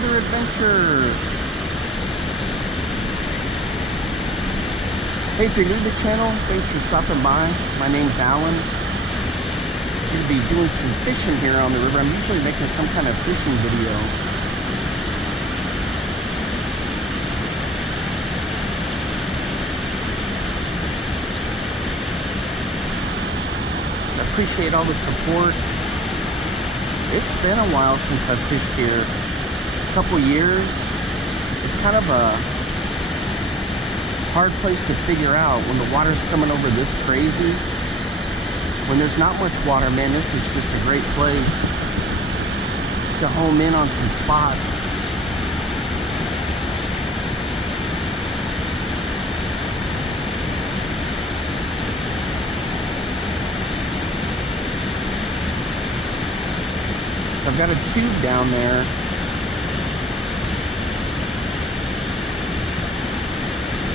another adventure. Hey, if you're new to the channel, thanks for stopping by. My name's Alan. I'm going to be doing some fishing here on the river. I'm usually making some kind of fishing video. So I appreciate all the support. It's been a while since I've fished here. A couple years. It's kind of a hard place to figure out when the water's coming over this crazy. When there's not much water, man, this is just a great place to home in on some spots. So I've got a tube down there.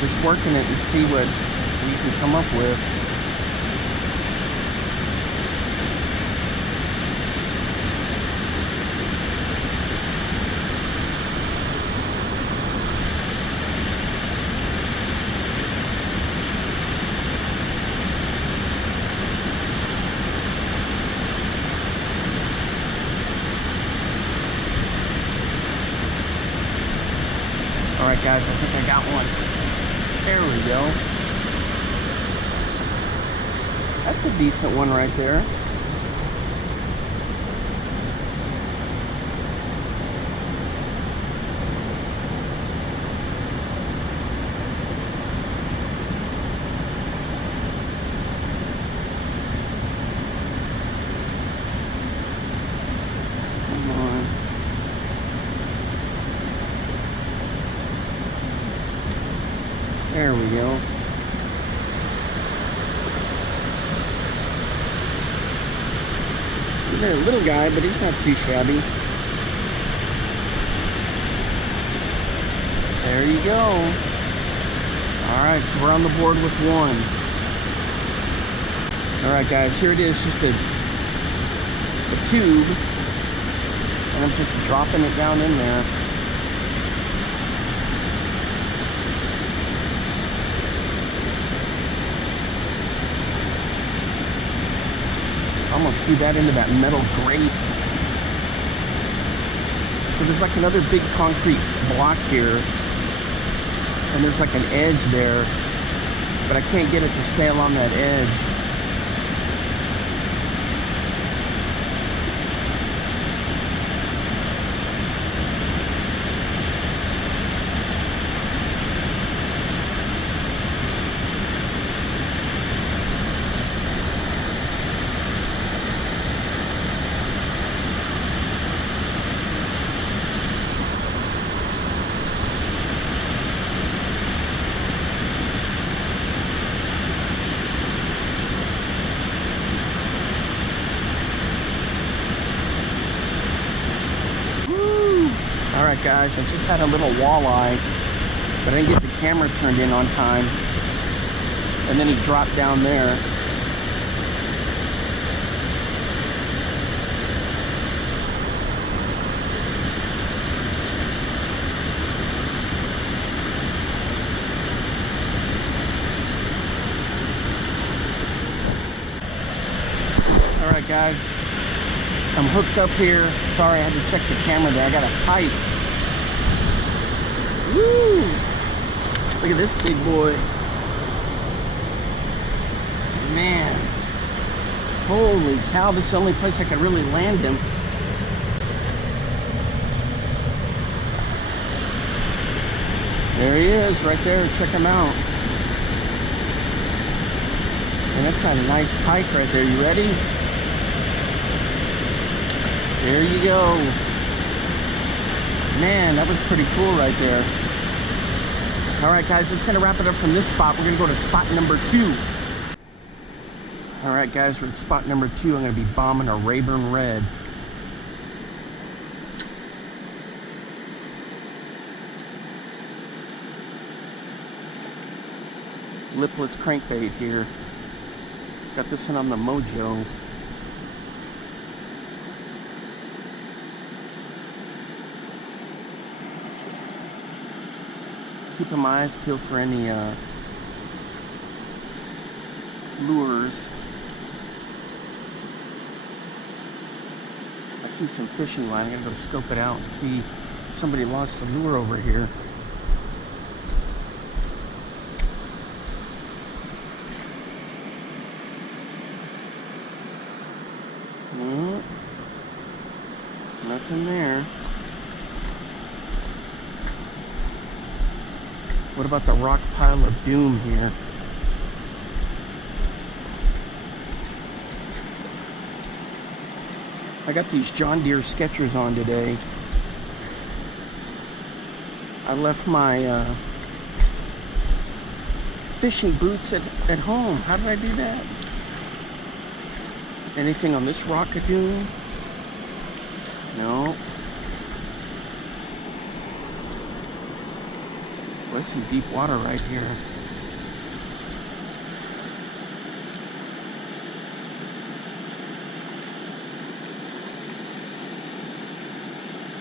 Just working it and see what we can come up with. All right, guys, I think I got one. There we go. That's a decent one right there. Come on. There we go. He's a little guy, but he's not too shabby. There you go. Alright, so we're on the board with one. Alright guys, here it is, just a tube. And I'm just dropping it down in there. Almost threw that into that metal grate. So there's like another big concrete block here, and there's like an edge there, but I can't get it to stay along that edge. Alright guys, I just had a little walleye, but I didn't get the camera turned in on time. And then he dropped down there. Alright guys, I'm hooked up here. Sorry, I had to check the camera there. I got a pipe. Woo! Look at this big boy. Man. Holy cow, this is the only place I could really land him. There he is, right there. Check him out. And that's got a nice pike right there. You ready? There you go. Man, that was pretty cool right there. All right, guys, that's gonna wrap it up from this spot. We're gonna go to spot number 2. All right, guys, we're at spot number 2. I'm gonna be bombing a Rayburn Red. Lipless crankbait here. Got this one on the Mojo. Keeping my eyes peeled for any lures. I see some fishing line. I gotta go scope it out and see if somebody lost a lure over here. No, nothing there. What about the rock pile of doom here? I got these John Deere Skechers on today. I left my fishing boots at home. How did I do that? Anything on this rock of doom? No. That's some deep water right here.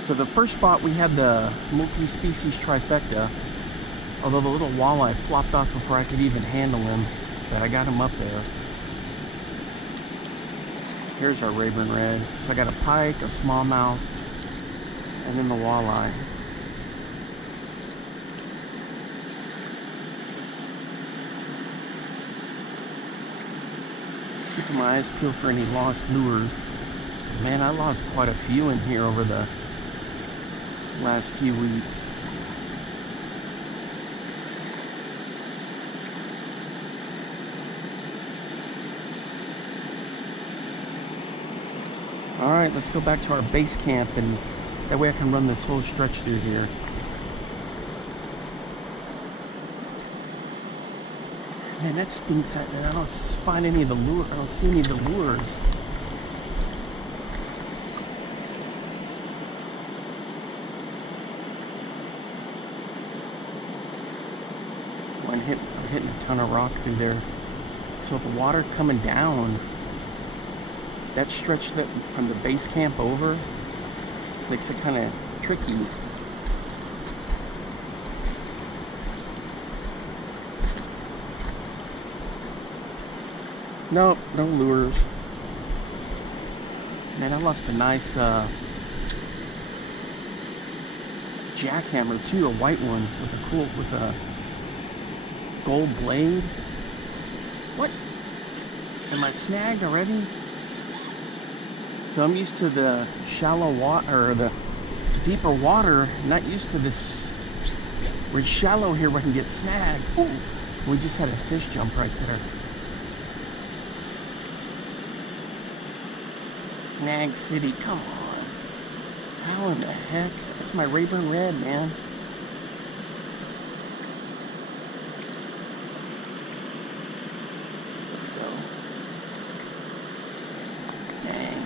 So the first spot we had the multi-species trifecta, although the little walleye flopped off before I could even handle him, but I got him up there. Here's our Rayburn Red. So I got a pike, a smallmouth, and then the walleye. Keeping my eyes peeled for any lost lures. Because man, I lost quite a few in here over the last few weeks. Alright, let's go back to our base camp, and that way I can run this whole stretch through here. Man, that stinks. I don't find any of the lure. I don't see any of the lures. I'm hitting a ton of rock through there. So the water coming down, that stretch that from the base camp over makes it kind of tricky. Nope, no lures. Man, I lost a nice jackhammer too, a white one with a gold blade. What? Am I snagged already? So I'm used to the shallow water, or the deeper water, not used to this. We're shallow here where I can get snagged. Ooh. We just had a fish jump right there. Snag City, come on. How in the heck? That's my Rayburn Red, man. Let's go. Dang.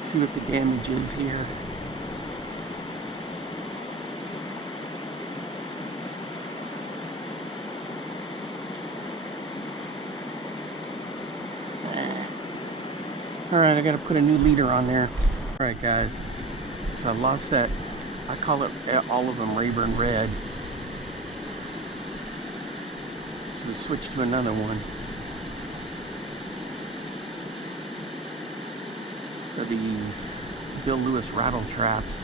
See what the damage is here. Alright, I gotta put a new leader on there. Alright guys, so I lost that, I call it all of them Rayburn Red. So we switched to another one. These Bill Lewis rattle traps.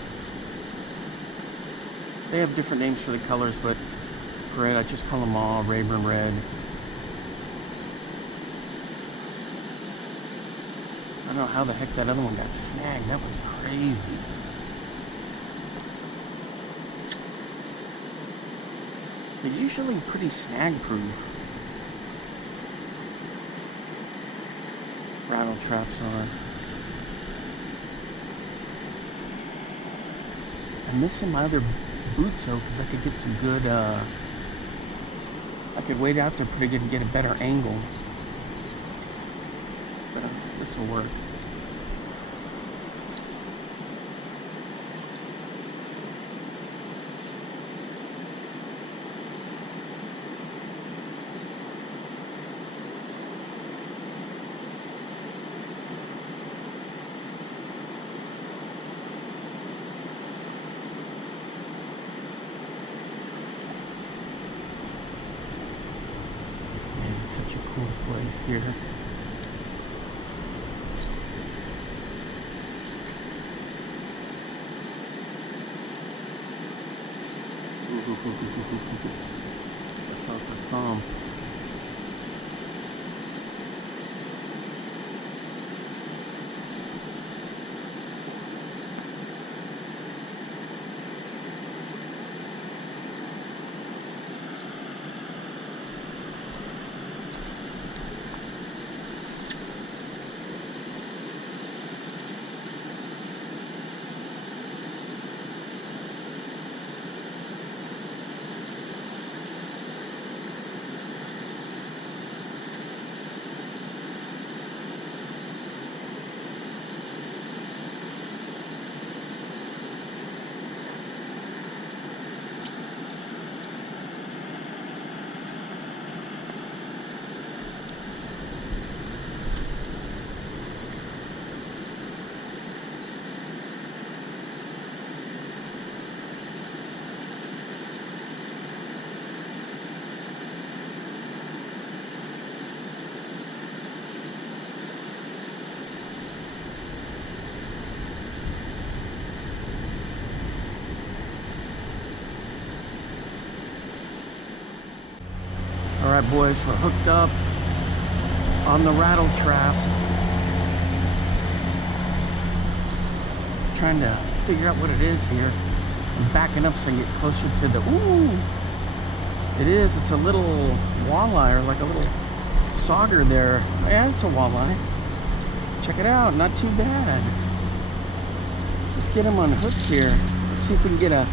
They have different names for the colors, but red, I just call them all Rayburn Red. I don't know how the heck that other one got snagged. That was crazy. They're usually pretty snag proof. Rattle traps on. I'm missing my other boots though, because I could get some good, I could wait out there pretty good and get a better angle. But this will work. place here. All right, boys, we're hooked up on the rattle trap. Trying to figure out what it is here. I'm backing up so I can get closer to the, ooh! It is, it's a little walleye, or like a little sauger there. Yeah, it's a walleye. Check it out, not too bad. Let's get him unhooked here. Let's see if we can get a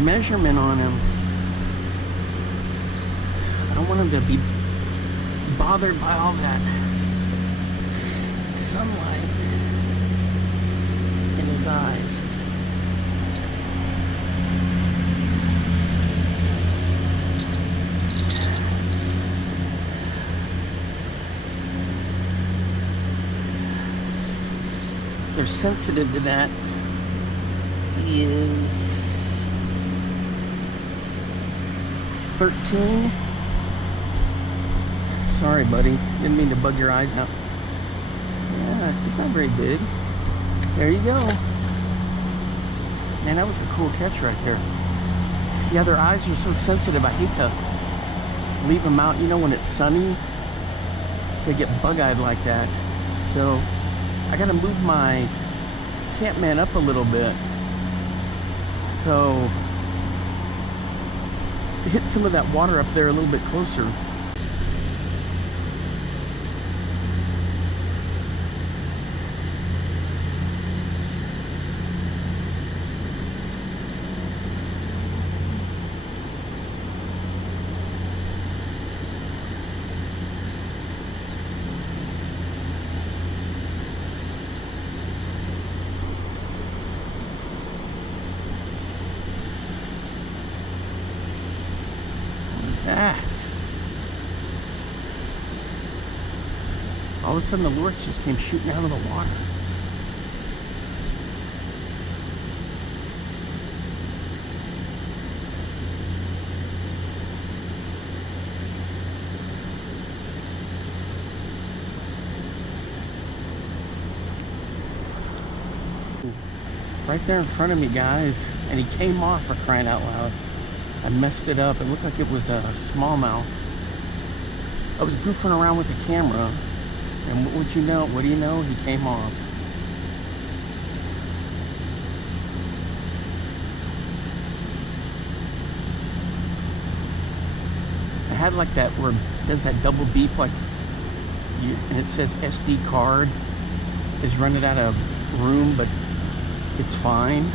measurement on him. I don't want him to be bothered by all that sunlight in his eyes. They're sensitive to that. He is 13. Sorry, buddy. Didn't mean to bug your eyes out. Yeah, he's not very big. There you go. Man, that was a cool catch right there. Yeah, their eyes are so sensitive. I hate to leave them out, you know, when it's sunny. So they get bug-eyed like that. So I gotta move my camp man up a little bit. So hit some of that water up there a little bit closer. That. All of a sudden the lure just came shooting out of the water. Right there in front of me, guys, and he came off, for crying out loud. I messed it up. It looked like it was a smallmouth. I was goofing around with the camera, and what do you know? He came off. I had like that where it does that double beep, like, and it says SD card is running out of room, but it's fine.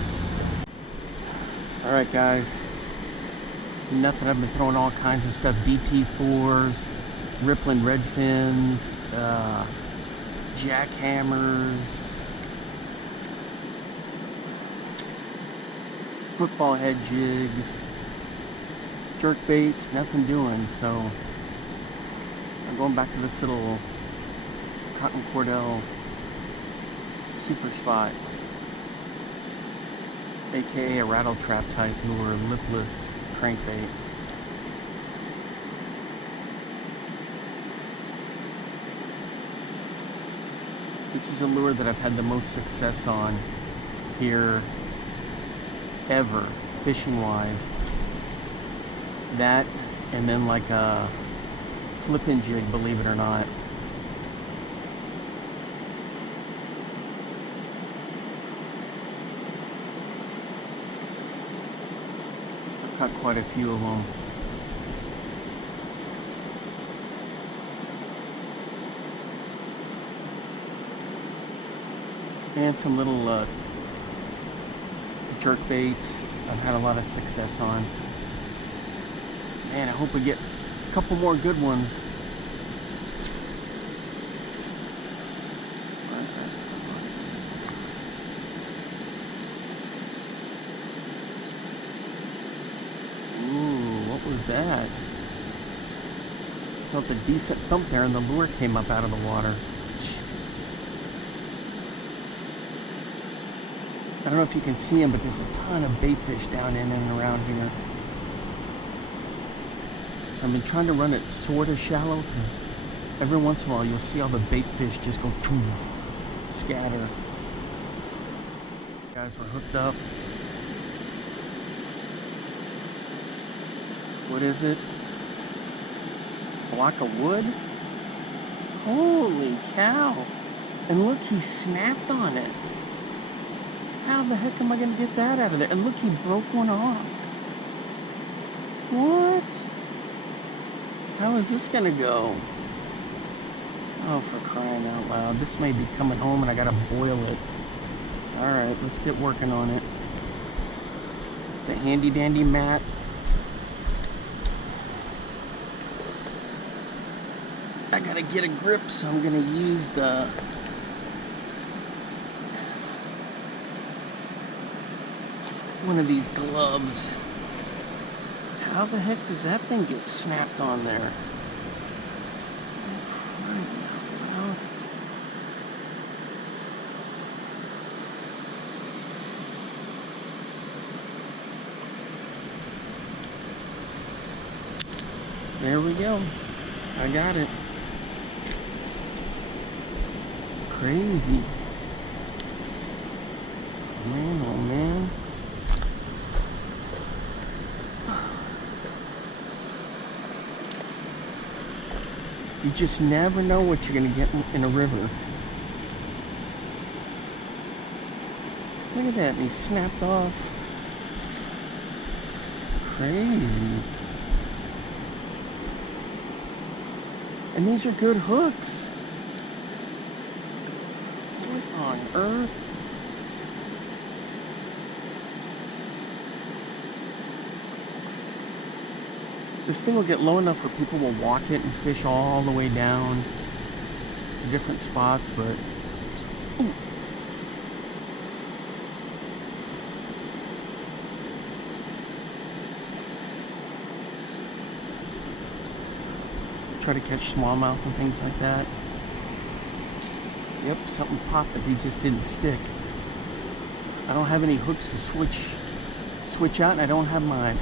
All right, guys. Nothing. I've been throwing all kinds of stuff. DT4s, rippling redfins, jackhammers, football head jigs, jerk baits. Nothing doing. So I'm going back to this little cotton cordell super spot, aka a rattle trap type lure, lipless crankbait. This is a lure that I've had the most success on here ever, fishing wise. That, and then like a flipping jig, believe it or not. I've caught quite a few of them. And some little jerk baits I've had a lot of success on. Man, I hope we get a couple more good ones. Ooh, what was that? Felt a decent thump there and the lure came up out of the water. I don't know if you can see them, but there's a ton of bait fish down in and around here. So I've been trying to run it sort of shallow, because every once in a while you'll see all the bait fish just go scatter. Guys, we're hooked up. What is it? A block of wood? Holy cow! And look, he snapped on it. How the heck am I going to get that out of there? And look, he broke one off. What? How is this going to go? Oh, for crying out loud. This may be coming home and I got to boil it. Alright, let's get working on it. The handy dandy mat. I got to get a grip, so I'm going to use the... one of these gloves. How the heck does that thing get snapped on there? There we go. I got it. Crazy. Man, oh man. You just never know what you're going to get in a river. Look at that, and he snapped off. Crazy. And these are good hooks. What on earth? This thing will get low enough where people will walk it and fish all the way down to different spots, but ooh. Try to catch smallmouth and things like that. Yep, something popped, but he just didn't stick. I don't have any hooks to switch out, and I don't have my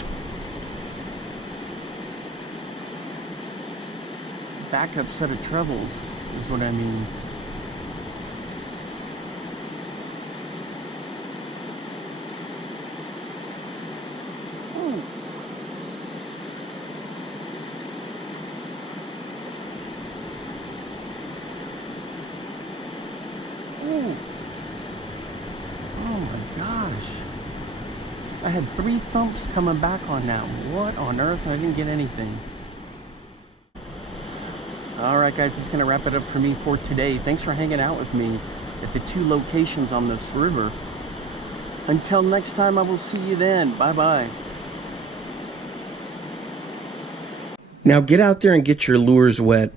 backup set of trebles, is what I mean. Ooh. Ooh. Oh my gosh. I had 3 thumps coming back on that. What on earth? I didn't get anything. Alright guys, this is going to wrap it up for me for today. Thanks for hanging out with me at the 2 locations on this river. Until next time, I will see you then. Bye-bye. Now get out there and get your lures wet.